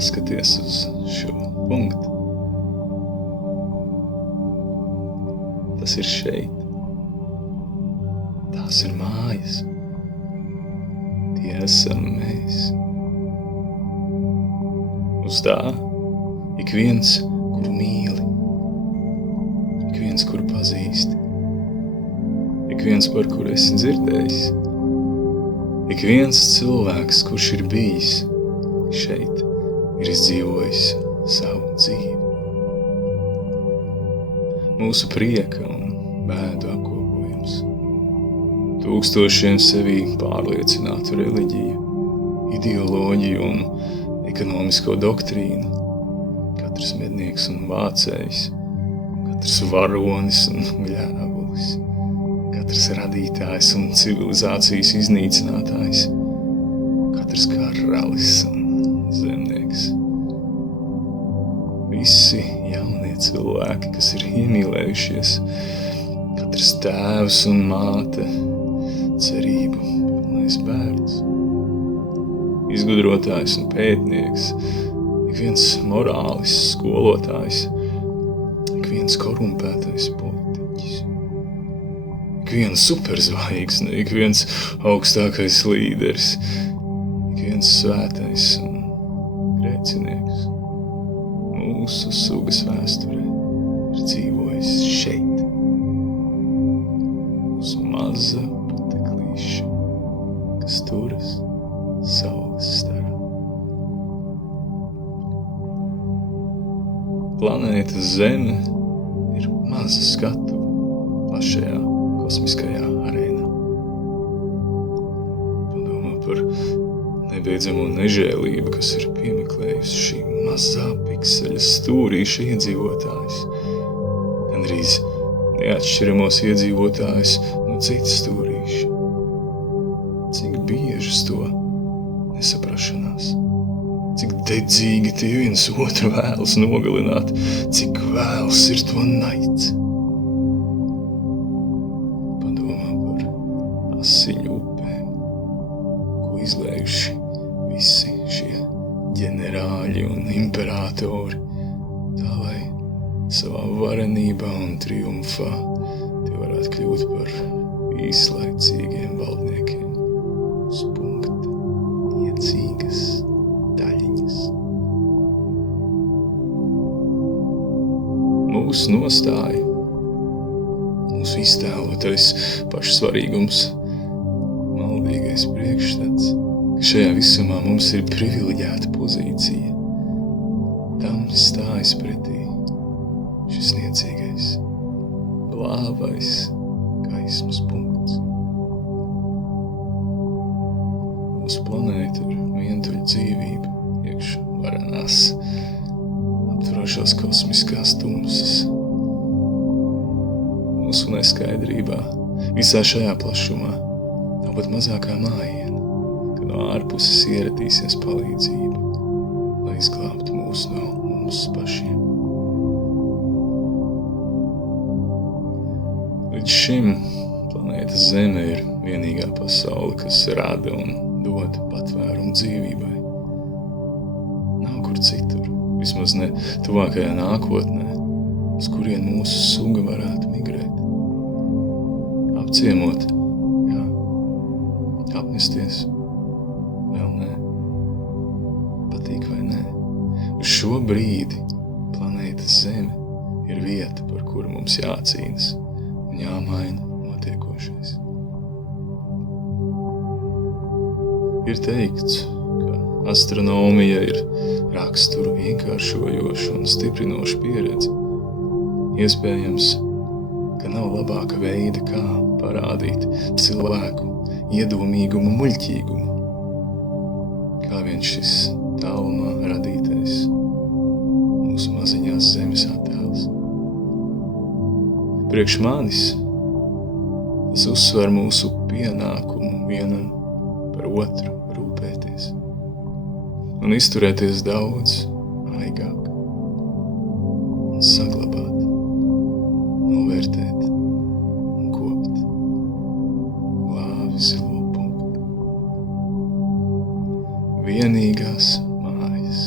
paskaties uz šo punktu. Tas ir šeit. Tās ir mājas. Tie esam mēs. Uz tā ik viens, kuru mīli, ik viens, kuru pazīsti, ik viens, par kuru esi dzirdējis, ik viens cilvēks, kurš ir bijis šeit, ir izdzīvojis savu dzīvi. Mūsu prieka un bēdu apkopojums, tūkstošiem sevī pārliecinātu reliģiju, ideoloģiju un ekonomisko doktrīnu, katrs mednieks un vācējs, katrs varonis un gļēvulis, katrs radītājs un civilizācijas iznīcinātājs, katrs karalis un zemnieks. Visi jaunie cilvēki, kas ir iemīlējušies, katrs tēvs un māte, cerību pilnais bērns, izgudrotājs un pētnieks, ik viens morālis, skolotājs, ik viens korumpētais politiķis, ik viens superzvaigzne, ik viens augstākais līderis, ik viens svētais un grēcinieks. Mūsu sugas vēsturē ir dzīvojis šeit, uz maza puteklīša, kas turas saules starā. Planēta Zeme ir maza skatuve plašajā kosmiskajā arēnā. Padomā par nebeidzamo nežēlību, kas ir piemeklējusi šī mazā pikseļa stūrīša iedzīvotājus, gandrīz neatšķiramos iedzīvotājus no citas stūrīša. Cik biežas to nesaprašanās, cik dedzīgi tie viens otru vēlas nogalināt, cik vēls ir to naids. Padomā par asiņu upēm, ko izlējuši visi šie ģenerāļi un imperatori, tā lai savā varenībā un triumfā tie varētu kļūt par īslaicīgiem valdniekiem uz punkta niecīgas daļiņas. Mūsu nostāja, mūsu iztēlotais pašsvarīgums, maldīgais priekšstats, ka šajā visumā mums ir privileģēta pozīcija, tam stājas pretī šis niecīgais, blāvais gaismas punkts. Mūsu planēta ir vientuļa dzīvība, iekš varenās, aptverošās kosmiskās tumsas. Mūsu neskaidrībā, visā šajā plašumā, nav pat mazākā mājiena, ka no ārpuses ieradīsies palīdzība, lai izglābtu mūs no mums pašiem. Līdz šim planēta Zeme ir vienīgā pasaule, kas rada un dod patvērumu dzīvībai. Nav kur citur, vismaz ne tuvākajā nākotnē, uz kurien mūsu suga varētu migrēt. Apciemot, jā, apmesties, vēl nē, patīk vai nē. Uz šo brīdi planēta Zeme ir vieta, par kuru mums jācīnas un jāmaina notiekošais. Ir teikts, ka astronomija ir raksturu vienkāršojoša un stiprinoša pieredze. Iespējams, ka nav labāka veida, kā parādīt cilvēku iedomīgumu muļķīgumu, kā vien šis tālumā radītais mūsu maziņās zemes attēls. Priekš manis tas uzsver mūsu pienākumu vienam par otru rūpēties un izturēties daudz maigāk un saglabāt, novērtēt un kopt glāvi zilo punktu. Vienīgās mājas.